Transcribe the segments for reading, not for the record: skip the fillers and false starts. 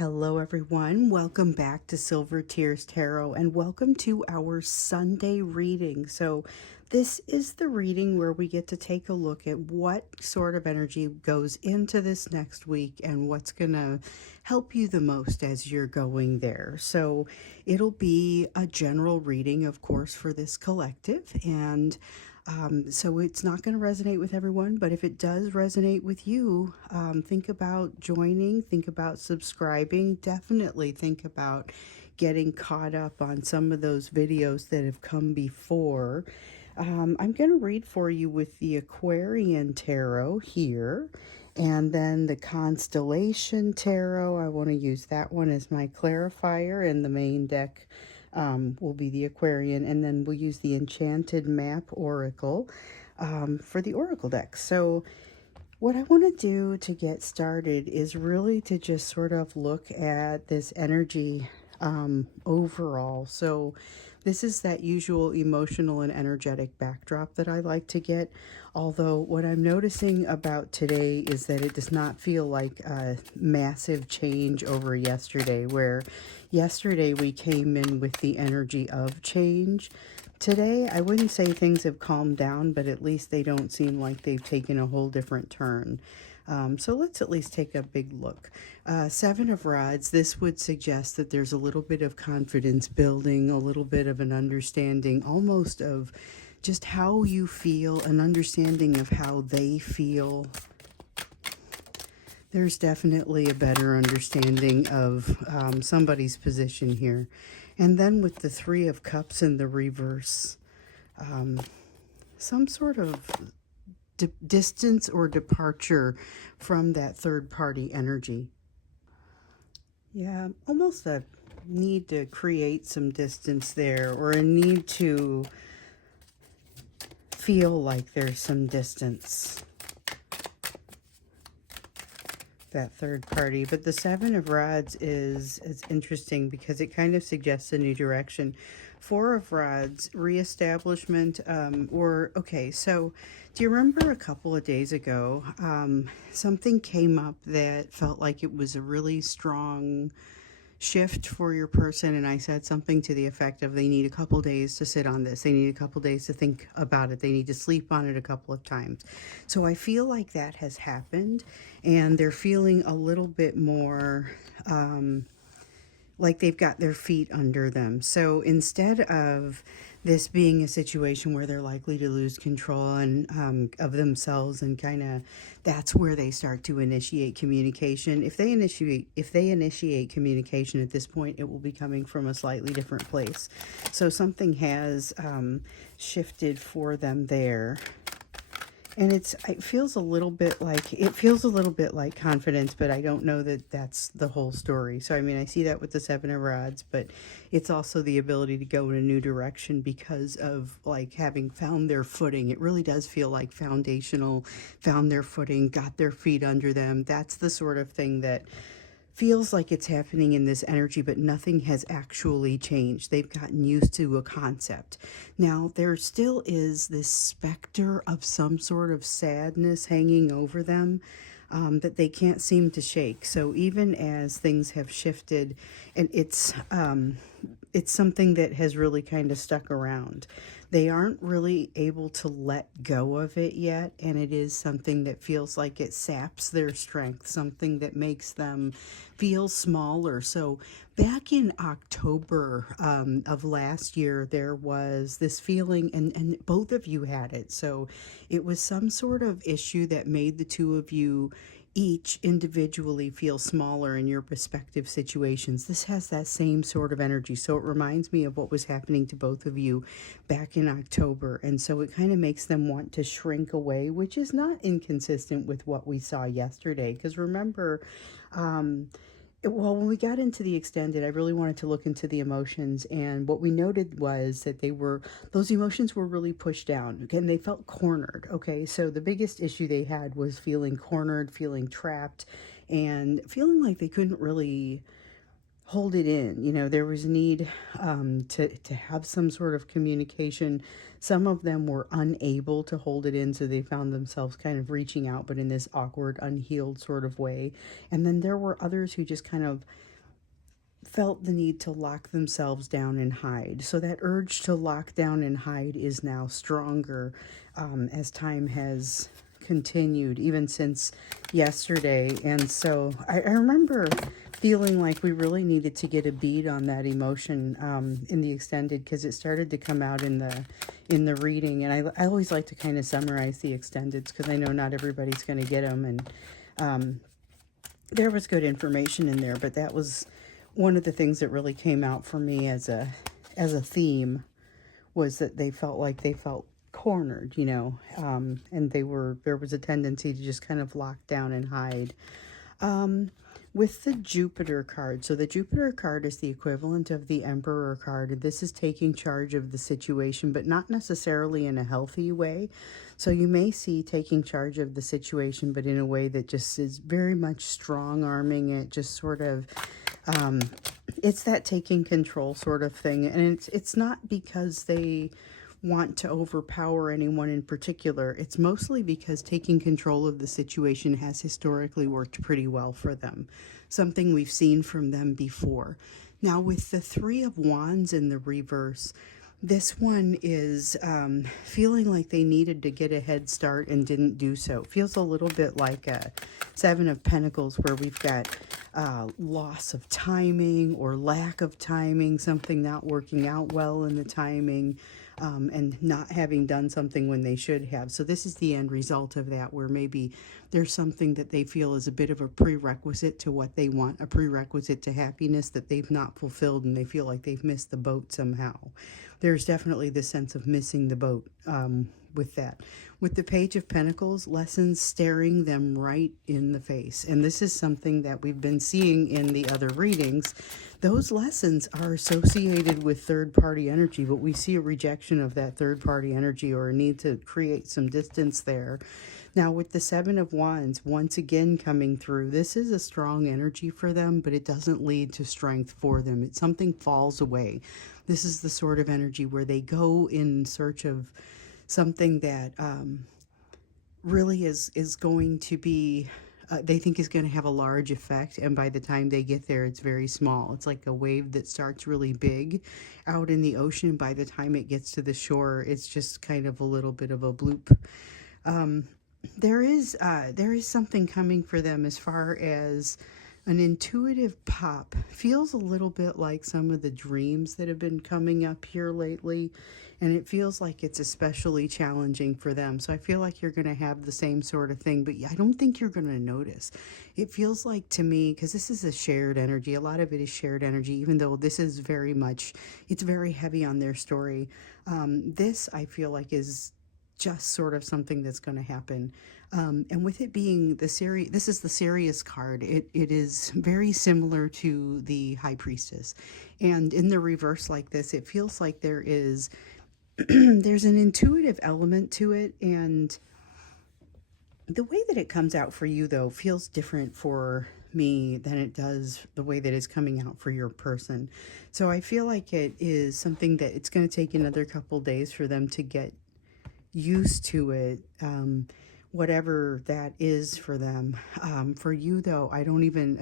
Hello everyone, welcome back to Silver Tears Tarot and welcome to our Sunday reading. So this is the reading where we get to take a look at what sort of energy goes into this next week and what's going to help you the most as you're going there. So it'll be a general reading, of course, for this collective, and so it's not going to resonate with everyone, but if it does resonate with you, think about joining, think about subscribing, definitely think about getting caught up on some of those videos that have come before. I'm going to read for you with the Aquarian Tarot here, and then the Constellation Tarot. I want to use that one as my clarifier, and the main deck will be the Aquarian, and then we'll use the Enchanted Map Oracle for the Oracle deck. So what I want to do to get started is really to just sort of look at this energy overall. So this is that usual emotional and energetic backdrop that I like to get. Although what I'm noticing about today is that it does not feel like a massive change over yesterday, where yesterday we came in with the energy of change. Today, I wouldn't say things have calmed down, but at least they don't seem like they've taken a whole different turn. So let's at least take a big look. Seven of Rods, this would suggest that there's a little bit of confidence building, a little bit of an understanding almost of just how you feel, an understanding of how they feel. There's definitely a better understanding of somebody's position here. And then with the Three of Cups in the reverse, some sort of distance or departure from that third-party energy. Yeah, almost a need to create some distance there, or a need to feel like there's some distance. That third party. But the Seven of Rods is interesting because it kind of suggests a new direction. Four of Rods, reestablishment, okay, so do you remember a couple of days ago, something came up that felt like it was a really strong shift for your person, and I said something to the effect of they need a couple days to sit on this, they need a couple days to think about it, they need to sleep on it a couple of times. So I feel like that has happened, and they're feeling a little bit more like they've got their feet under them. So instead of this being a situation where they're likely to lose control and of themselves, and kind of that's where they start to initiate communication. If they initiate communication at this point, it will be coming from a slightly different place. So something has shifted for them there. And it feels a little bit like confidence, but I don't know that that's the whole story. So, I mean, I see that with the Seven of Rods, but it's also the ability to go in a new direction because of like having found their footing. It really does feel like foundational, found their footing, got their feet under them. That's the sort of thing that feels like it's happening in this energy, but nothing has actually changed. They've gotten used to a concept. Now, there still is this specter of some sort of sadness hanging over them that they can't seem to shake. So even as things have shifted, and it's something that has really kind of stuck around. They aren't really able to let go of it yet, and it is something that feels like it saps their strength, something that makes them feel smaller. So back in October of last year, there was this feeling, and both of you had it. So it was some sort of issue that made the two of you each individually feel smaller in your respective situations. This has that same sort of energy. So it reminds me of what was happening to both of you back in October. And so it kind of makes them want to shrink away, which is not inconsistent with what we saw yesterday. Because remember, well, when we got into the extended, I really wanted to look into the emotions, and what we noted was that those emotions were really pushed down. Again, they felt cornered, okay? So the biggest issue they had was feeling cornered, feeling trapped, and feeling like they couldn't really hold it in. You know, there was need to have some sort of communication. Some of them were unable to hold it in, so they found themselves kind of reaching out, but in this awkward, unhealed sort of way. And then there were others who just kind of felt the need to lock themselves down and hide. So that urge to lock down and hide is now stronger as time has continued, even since yesterday. And so I remember feeling like we really needed to get a bead on that emotion in the extended, because it started to come out in the reading. And I always like to kind of summarize the extendeds because I know not everybody's going to get them. And there was good information in there, but that was one of the things that really came out for me as a theme, was that they felt cornered, and there was a tendency to just kind of lock down and hide. With the Jupiter card, so the Jupiter card is the equivalent of the Emperor card, and this is taking charge of the situation, but not necessarily in a healthy way. So you may see taking charge of the situation, but in a way that just is very much strong-arming it, just sort of, it's that taking control sort of thing. And it's not because they want to overpower anyone in particular. It's mostly because taking control of the situation has historically worked pretty well for them. Something we've seen from them before. Now with the Three of Wands in the reverse, this one is feeling like they needed to get a head start and didn't do so. It feels a little bit like a Seven of Pentacles, where we've got loss of timing or lack of timing, something not working out well in the timing, and not having done something when they should have. So this is the end result of that, where maybe there's something that they feel is a bit of a prerequisite to what they want, a prerequisite to happiness that they've not fulfilled, and they feel like they've missed the boat somehow. There's definitely this sense of missing the boat with that. With the Page of Pentacles, lessons staring them right in the face. And this is something that we've been seeing in the other readings. Those lessons are associated with third-party energy, but we see a rejection of that third-party energy, or a need to create some distance there. Now with the Seven of Wands, once again coming through, this is a strong energy for them, but it doesn't lead to strength for them. It's something falls away. This is the sort of energy where they go in search of something that really is going to be, they think is going to have a large effect, and by the time they get there, it's very small. It's like a wave that starts really big out in the ocean. By the time it gets to the shore, it's just kind of a little bit of a bloop. There is something coming for them as far as an intuitive pop. Feels a little bit like some of the dreams that have been coming up here lately, and it feels like it's especially challenging for them. So I feel like you're going to have the same sort of thing, but I don't think you're going to notice. It feels like to me, because this is a shared energy, a lot of it is shared energy, even though this is very much, it's very heavy on their story. This I feel like is just sort of something that's going to happen. And with it being the serious, this is the serious card. It is very similar to the High Priestess. And in the reverse like this, it feels like there is, there's an intuitive element to it. And the way that it comes out for you, though, feels different for me than it does the way that it's coming out for your person. So I feel like it is something that it's going to take another couple days for them to get used to it, whatever that is for them. For you, though, I don't even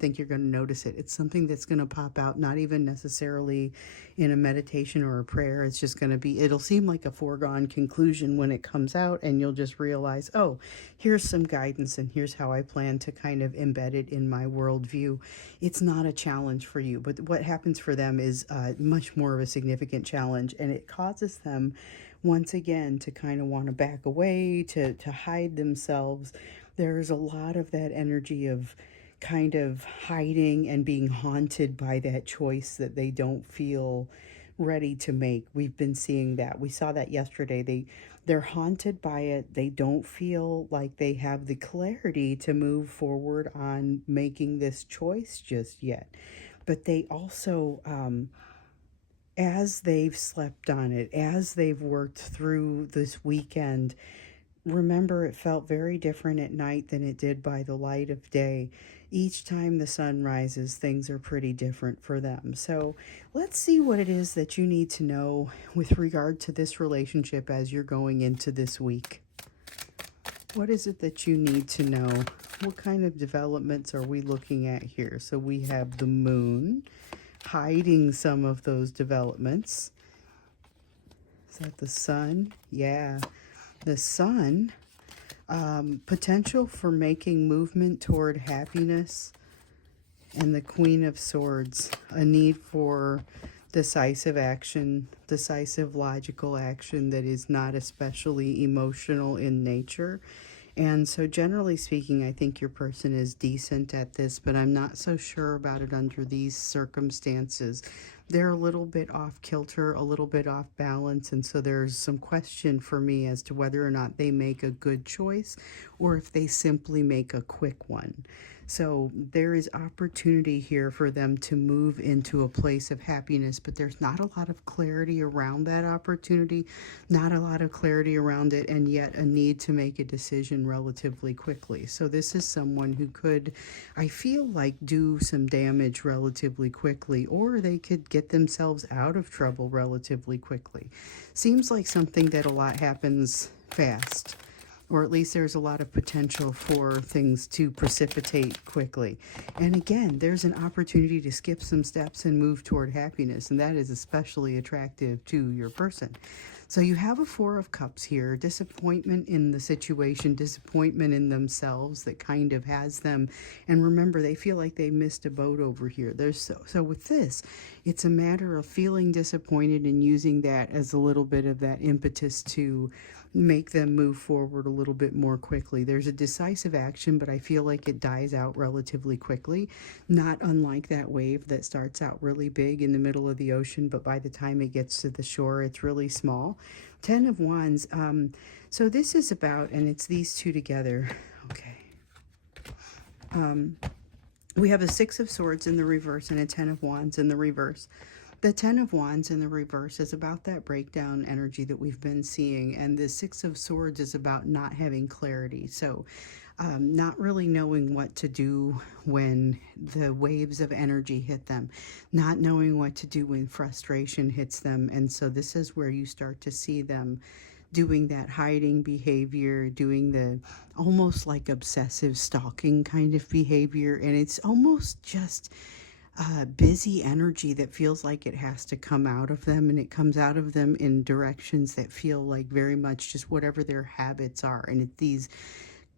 think you're going to notice it. It's something that's going to pop out, not even necessarily in a meditation or a prayer. It's just going to be, it'll seem like a foregone conclusion when it comes out, and you'll just realize, oh, here's some guidance, and here's how I plan to kind of embed it in my worldview. It's not a challenge for you, but what happens for them is much more of a significant challenge, and it causes them once again to kind of want to back away, to hide themselves. There's a lot of that energy of kind of hiding and being haunted by that choice that they don't feel ready to make. We've been seeing that. We saw that yesterday. They're haunted by it. They don't feel like they have the clarity to move forward on making this choice just yet. But they also, as they've slept on it, as they've worked through this weekend, remember, it felt very different at night than it did by the light of day. Each time the sun rises, things are pretty different for them. So let's see what it is that you need to know with regard to this relationship as you're going into this week. What is it that you need to know? What kind of developments are we looking at here? So we have the moon hiding some of those developments. Is that the sun? Yeah. The sun, potential for making movement toward happiness. And the Queen of Swords, a need for decisive action, decisive logical action that is not especially emotional in nature. And so generally speaking, I think your person is decent at this, but I'm not so sure about it under these circumstances. They're a little bit off kilter, a little bit off balance, and so there's some question for me as to whether or not they make a good choice or if they simply make a quick one. So there is opportunity here for them to move into a place of happiness, but there's not a lot of clarity around that opportunity, not a lot of clarity around it, and yet a need to make a decision relatively quickly. So this is someone who could, I feel like, do some damage relatively quickly, or they could get themselves out of trouble relatively quickly. Seems like something that a lot happens fast, or at least there's a lot of potential for things to precipitate quickly. And again, there's an opportunity to skip some steps and move toward happiness, and that is especially attractive to your person. So you have a Four of Cups here, disappointment in the situation, disappointment in themselves that kind of has them. And remember, they feel like they missed a boat over here. So with this, it's a matter of feeling disappointed and using that as a little bit of that impetus to make them move forward a little bit more quickly. There's a decisive action, but I feel like it dies out relatively quickly, not unlike that wave that starts out really big in the middle of the ocean, but by the time it gets to the shore, it's really small. 10 of Wands. So this is about, and it's these two together. Okay. We have a Six of Swords in the reverse and a 10 of Wands in the reverse. The 10 of Wands in the reverse is about that breakdown energy that we've been seeing, and the Six of Swords is about not having clarity. So not really knowing what to do when the waves of energy hit them, not knowing what to do when frustration hits them. And so this is where you start to see them doing that hiding behavior, doing the almost like obsessive stalking kind of behavior. And it's almost just busy energy that feels like it has to come out of them, and it comes out of them in directions that feel like very much just whatever their habits are, and it's these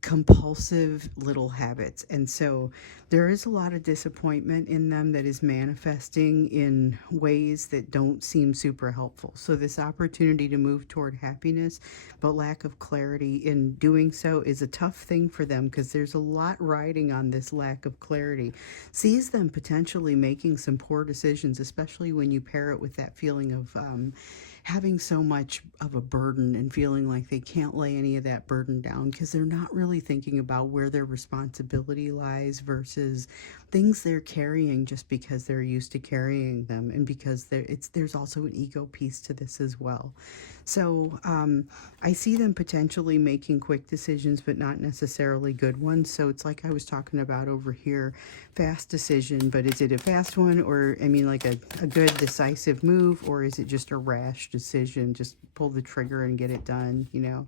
compulsive little habits. And so there is a lot of disappointment in them that is manifesting in ways that don't seem super helpful. So this opportunity to move toward happiness, but lack of clarity in doing so, is a tough thing for them because there's a lot riding on this lack of clarity. Sees them potentially making some poor decisions, especially when you pair it with that feeling of having so much of a burden and feeling like they can't lay any of that burden down because they're not really thinking about where their responsibility lies versus things they're carrying just because they're used to carrying them, and because there's also an ego piece to this as well. So I see them potentially making quick decisions, but not necessarily good ones. So it's like I was talking about over here, fast decision, but is it a fast one, or I mean like a good decisive move, or is it just a rash decision, just pull the trigger and get it done, you know?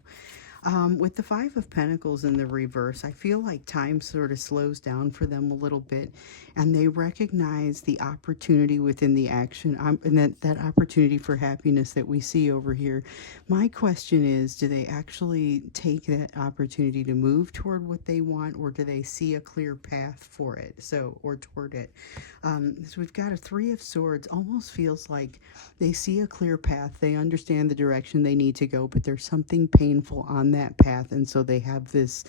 With the Five of Pentacles in the reverse, I feel like time sort of slows down for them a little bit, and they recognize the opportunity within the action, and that opportunity for happiness that we see over here. My question is, do they actually take that opportunity to move toward what they want, or do they see a clear path for it, or toward it? So we've got a Three of Swords. Almost feels like they see a clear path, they understand the direction they need to go, but there's something painful on that path, and so they have this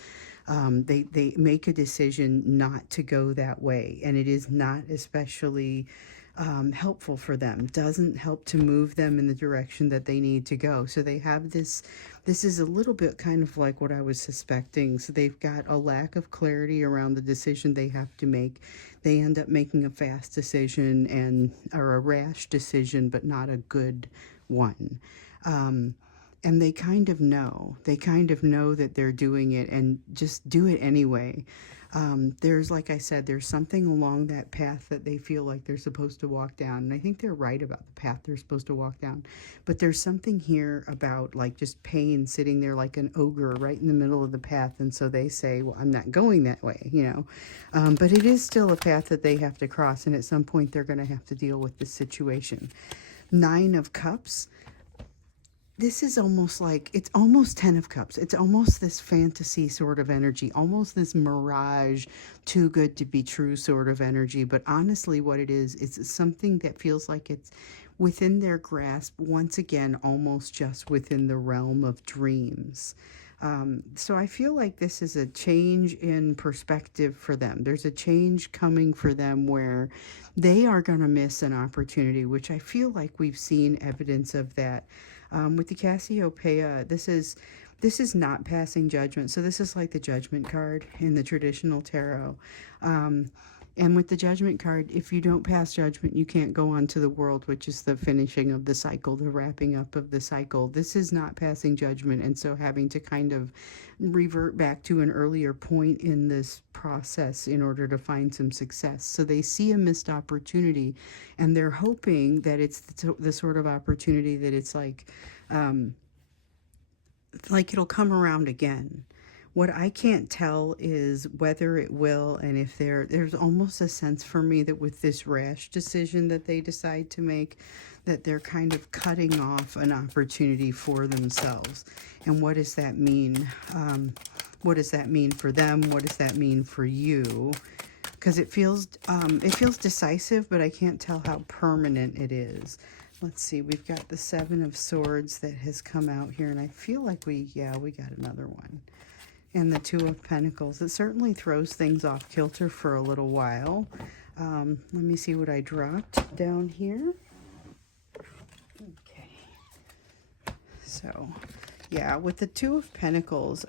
they make a decision not to go that way, and it is not especially helpful for them. Doesn't help to move them in the direction that they need to go. So they have this is a little bit kind of like what I was suspecting. So they've got a lack of clarity around the decision they have to make. They end up making a fast decision or a rash decision, but not a good one. And they kind of know that they're doing it and just do it anyway. There's, like I said, there's something along that path that they feel like they're supposed to walk down. And I think they're right about the path they're supposed to walk down. But there's something here about like just pain sitting there like an ogre right in the middle of the path. And so they say, well, I'm not going that way, you know. But it is still a path that they have to cross. And at some point, they're going to have to deal with this situation. Nine of Cups. This is almost like, it's almost 10 of Cups. It's almost this fantasy sort of energy, almost this mirage, too good to be true sort of energy. But honestly, what it is something that feels like it's within their grasp, once again, almost just within the realm of dreams. So I feel like this is a change in perspective for them. There's a change coming for them where they are going to miss an opportunity, which I feel like we've seen evidence of that. With the Cassiopeia, this is not passing judgment. So this is like the judgment card in the traditional tarot. And with the judgment card, if you don't pass judgment, you can't go on to the world, which is the finishing of the cycle, the wrapping up of the cycle. This is not passing judgment, and so having to kind of revert back to an earlier point in this process in order to find some success. So they see a missed opportunity, and they're hoping that it's the sort of opportunity that it's like it'll come around again. What I can't tell is whether it will, and if there's almost a sense for me that with this rash decision that they decide to make, that they're kind of cutting off an opportunity for themselves. And what does that mean? What does that mean for them? What does that mean for you? Because it feels decisive, but I can't tell how permanent it is. Let's see, we've got the Seven of Swords that has come out here, and I feel like we got another one. And the Two of Pentacles. It certainly throws things off kilter for a little while. Let me see what I dropped down here. Okay. So, yeah, with the Two of Pentacles,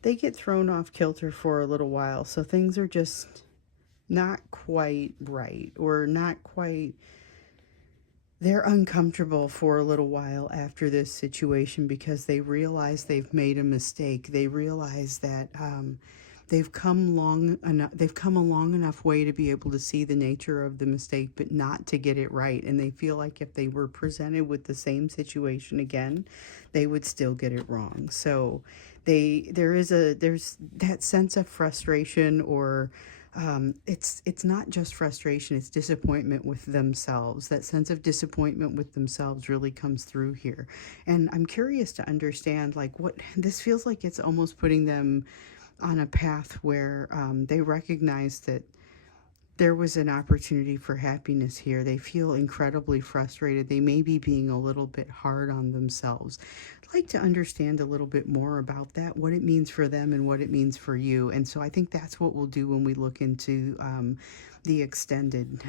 they get thrown off kilter for a little while. So things are just not quite right, or not quite... They're uncomfortable for a little while after this situation because they realize they've made a mistake. They realize that they've come a long enough way to be able to see the nature of the mistake, but not to get it right. And they feel like if they were presented with the same situation again, they would still get it wrong. So there's that sense of frustration, or it's not just frustration, it's disappointment with themselves. That sense of disappointment with themselves really comes through here. And I'm curious to understand, like, what this feels like. It's almost putting them on a path where they recognize that there was an opportunity for happiness here. They feel incredibly frustrated. They may be being a little bit hard on themselves. I'd like to understand a little bit more about that, what it means for them and what it means for you. And so I think that's what we'll do when we look into the extended.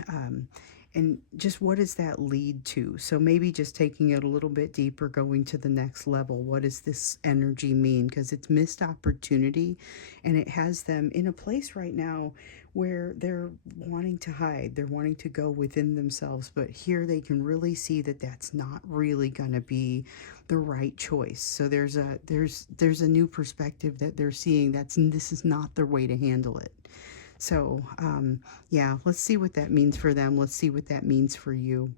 And just what does that lead to? So maybe just taking it a little bit deeper, going to the next level. What does this energy mean? Because it's missed opportunity, and it has them in a place right now where they're wanting to hide. They're wanting to go within themselves. But here they can really see that that's not really going to be the right choice. So there's a new perspective that they're seeing. This is not the way to handle it. So, yeah, let's see what that means for them. Let's see what that means for you.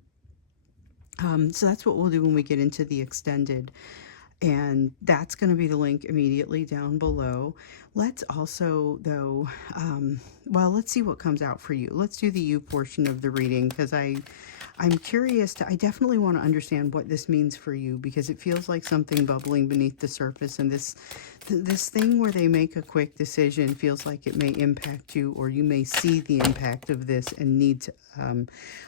So that's what we'll do when we get into the extended. And that's going to be the link immediately down below. Let's also, though, well, let's see what comes out for you. Let's do the you portion of the reading, because I'm curious I definitely want to understand what this means for you, because it feels like something bubbling beneath the surface, and this thing where they make a quick decision feels like it may impact you, or you may see the impact of this and need to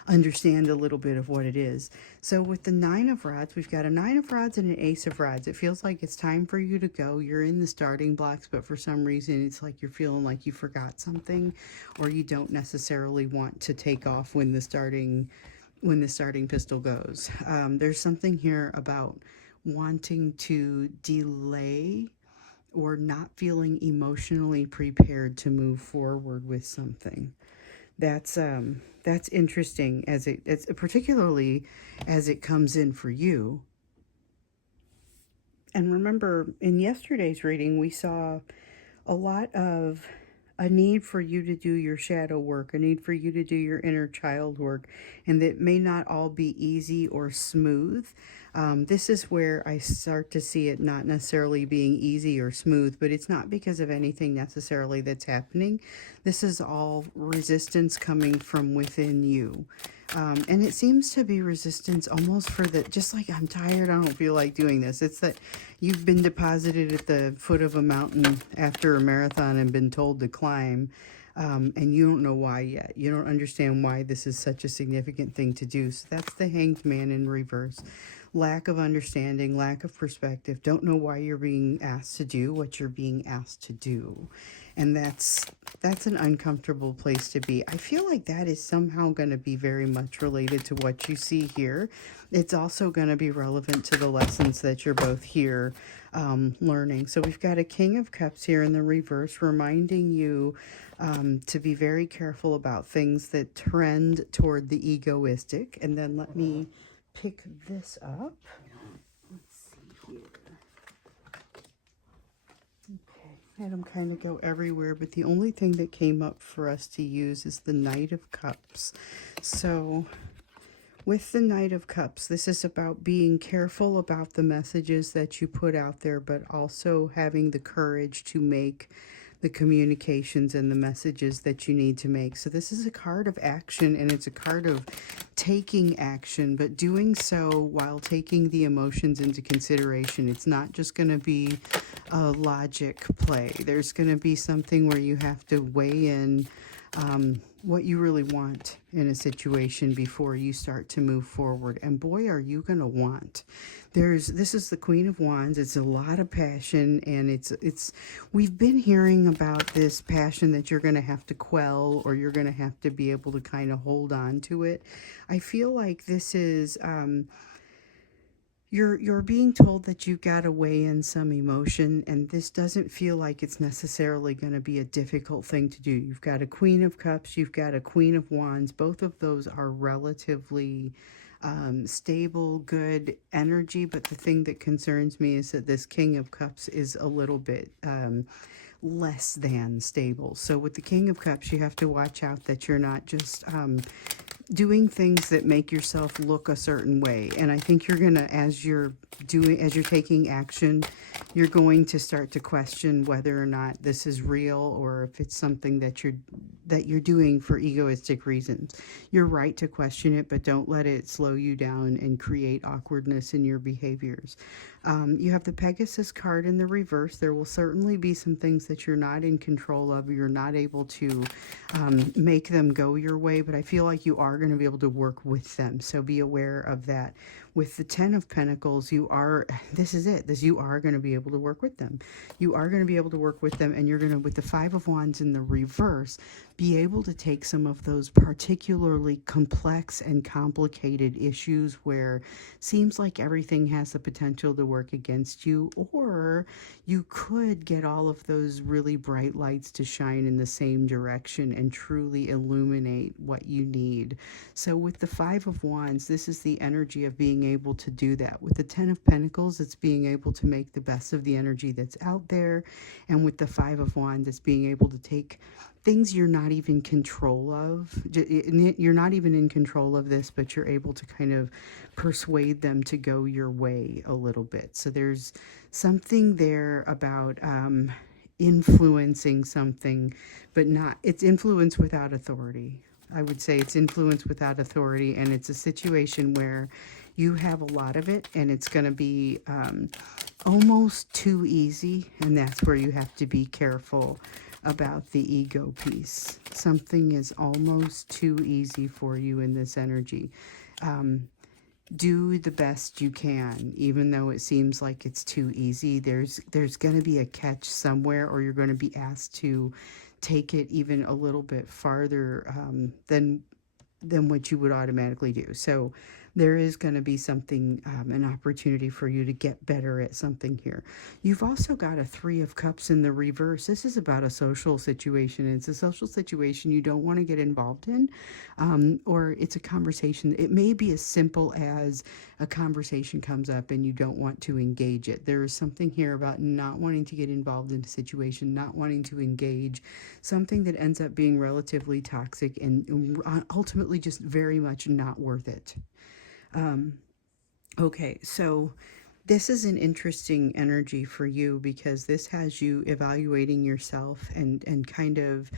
understand a little bit of what it is. So with the Nine of Rods, we've got a Nine of Rods and an Ace of Rods. It feels like it's time for you to go. You're in the starting blocks, but for some reason it's like you're feeling like you forgot something, or you don't necessarily want to take off when the starting pistol goes. There's something here about wanting to delay or not feeling emotionally prepared to move forward with something. That's interesting, it's particularly as it comes in for you. And remember, in yesterday's reading, we saw a lot of a need for you to do your shadow work, a need for you to do your inner child work, and that may not all be easy or smooth. This is where I start to see it not necessarily being easy or smooth, but it's not because of anything necessarily that's happening. This is all resistance coming from within you. And it seems to be resistance almost for the, just like, I'm tired, I don't feel like doing this. It's that you've been deposited at the foot of a mountain after a marathon and been told to climb, and you don't know why yet. You don't understand why this is such a significant thing to do. So that's the Hanged Man in reverse. Lack of understanding, lack of perspective, don't know why you're being asked to do what you're being asked to do. And that's an uncomfortable place to be. I feel like that is somehow going to be very much related to what you see here. It's also going to be relevant to the lessons that you're both here learning. So we've got a King of Cups here in the reverse, reminding you to be very careful about things that trend toward the egoistic. And then let me pick this up. Let's see here. Okay, had them kind of go everywhere, but the only thing that came up for us to use is the Knight of Cups. So with the Knight of Cups, this is about being careful about the messages that you put out there, but also having the courage to make the communications and the messages that you need to make. So this is a card of action, and it's a card of taking action, but doing so while taking the emotions into consideration. It's not just going to be a logic play. There's going to be something where you have to weigh in what you really want in a situation before you start to move forward. And boy, are you going to want. This is the Queen of Wands. It's a lot of passion, and we've been hearing about this passion that you're going to have to quell, or you're going to have to be able to kind of hold on to it. I feel like this is you're being told that you've got to weigh in some emotion, and this doesn't feel like it's necessarily going to be a difficult thing to do. You've got a Queen of Cups, you've got a Queen of Wands. Both of those are relatively stable, good energy, but the thing that concerns me is that this King of Cups is a little bit less than stable. So with the King of Cups, you have to watch out that you're not just doing things that make yourself look a certain way. And I think you're gonna, as you're taking action, you're going to start to question whether or not this is real, or if it's something that you're doing for egoistic reasons. You're right to question it, but don't let it slow you down and create awkwardness in your behaviors. You have the Pegasus card in the reverse. There will certainly be some things that you're not in control of. You're not able to make them go your way, but I feel like you are going to be able to work with them. So be aware of that. With the Ten of Pentacles, you are going to be able to work with them. You are going to be able to work with them, and you're going to, with the Five of Wands in the reverse, be able to take some of those particularly complex and complicated issues where seems like everything has the potential to work against you, or you could get all of those really bright lights to shine in the same direction and truly illuminate what you need. So with the Five of Wands, this is the energy of being able to do that. With the Ten of Pentacles, it's being able to make the best of the energy that's out there. And with the Five of Wands, it's being able to take things you're not even control of. You're not even in control of this, but you're able to kind of persuade them to go your way a little bit. So there's something there about influencing something, but it's influence without authority. I would say it's influence without authority, and it's a situation where you have a lot of it, and it's going to be almost too easy, and that's where you have to be careful about the ego piece. Something is almost too easy for you in this energy. Do the best you can, even though it seems like it's too easy. There's going to be a catch somewhere, or you're going to be asked to take it even a little bit farther than what you would automatically do. So there is going to be something, an opportunity for you to get better at something here. You've also got a Three of Cups in the reverse. This is about a social situation. It's a social situation you don't want to get involved in, or it's a conversation. It may be as simple as a conversation comes up and you don't want to engage it. There is something here about not wanting to get involved in a situation, not wanting to engage, something that ends up being relatively toxic and ultimately just very much not worth it. Okay, so this is an interesting energy for you because this has you evaluating yourself and kind of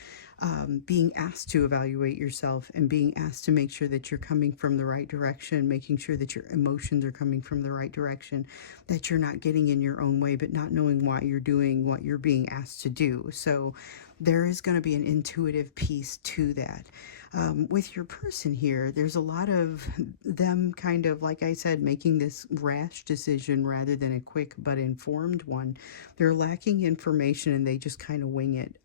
being asked to evaluate yourself and being asked to make sure that you're coming from the right direction, making sure that your emotions are coming from the right direction, that you're not getting in your own way, but not knowing why you're doing what you're being asked to do. So there is going to be an intuitive piece to that. With your person here, there's a lot of them kind of, like I said, making this rash decision rather than a quick but informed one. They're lacking information and they just kind of wing it.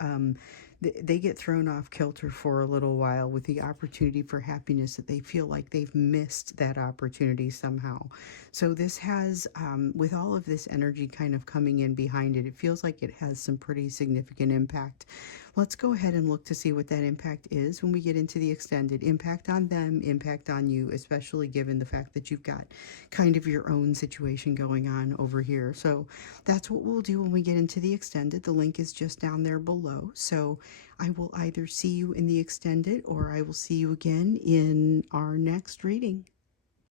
They get thrown off kilter for a little while with the opportunity for happiness that they feel like they've missed that opportunity somehow. So this has, with all of this energy kind of coming in behind it, it feels like it has some pretty significant impact. Let's go ahead and look to see what that impact is when we get into the extended. Impact on them, impact on you, especially given the fact that you've got kind of your own situation going on over here. So that's what we'll do when we get into the extended. The link is just down there below. So I will either see you in the extended or I will see you again in our next reading.